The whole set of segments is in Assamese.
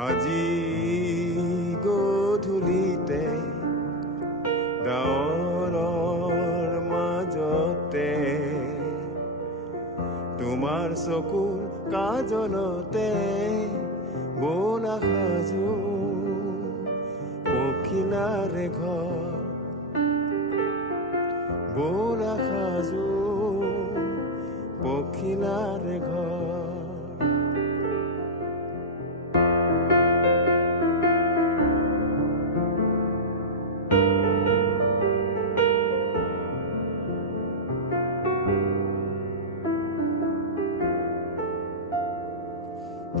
আজি গধূলিতে ডাৱৰৰ মাজতে তোমাৰ চকুৰ কাজলতে বোলা সাজো পখিলাৰে ঘৰ বোলা সাজো পখিলাৰে ঘৰ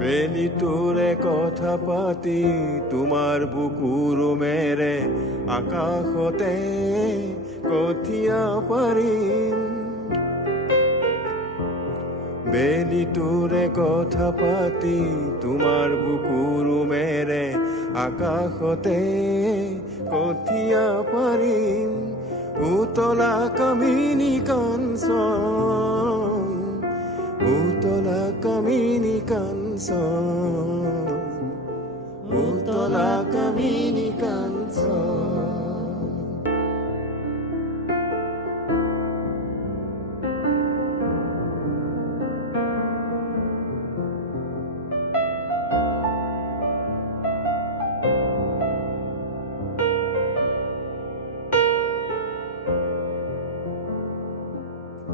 বেলিটোৰে কথা পাতি তোমাৰ বুকুৰ মেৰে আকাশতে কঠীয়া পাৰিম বেলিটোৰে কথা পাতি তোমাৰ বুকুৰ মেৰে আকাশতে কঠীয়া পাৰিম উতলা কামিনী কাঞ্চন উতলা কামিনী কাঞ্চন উতলা কামিনী কাঞ্চন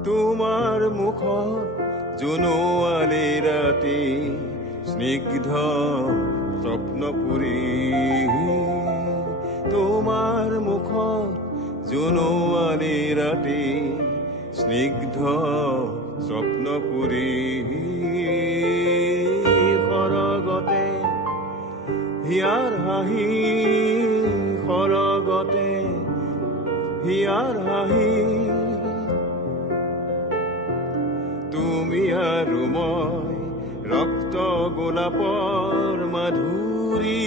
তোমাৰ মুখত জোনোৱালী ৰাতি স্নিগ্ধ স্বপ্নপুৰী তোমাৰ মুখত জোনোৱালী ৰাতি স্নিগ্ধ স্বপ্নপুৰী সৰগতে হিয়াৰ হাঁহি সৰগতে হিয়াৰ হাঁহি তুমি আৰু মই ৰক্ত গোলাপৰ মাধুৰী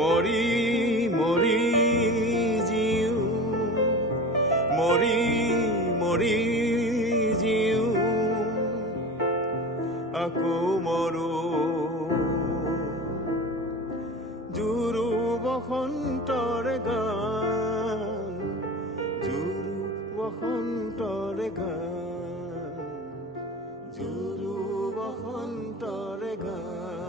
মৰি মৰি জিউ মৰি মৰি জিউ আকৌ মৰো জুৰু বসন্তৰে গান জুৰু বসন্তৰে গান জুৰু বসন্তৰে গান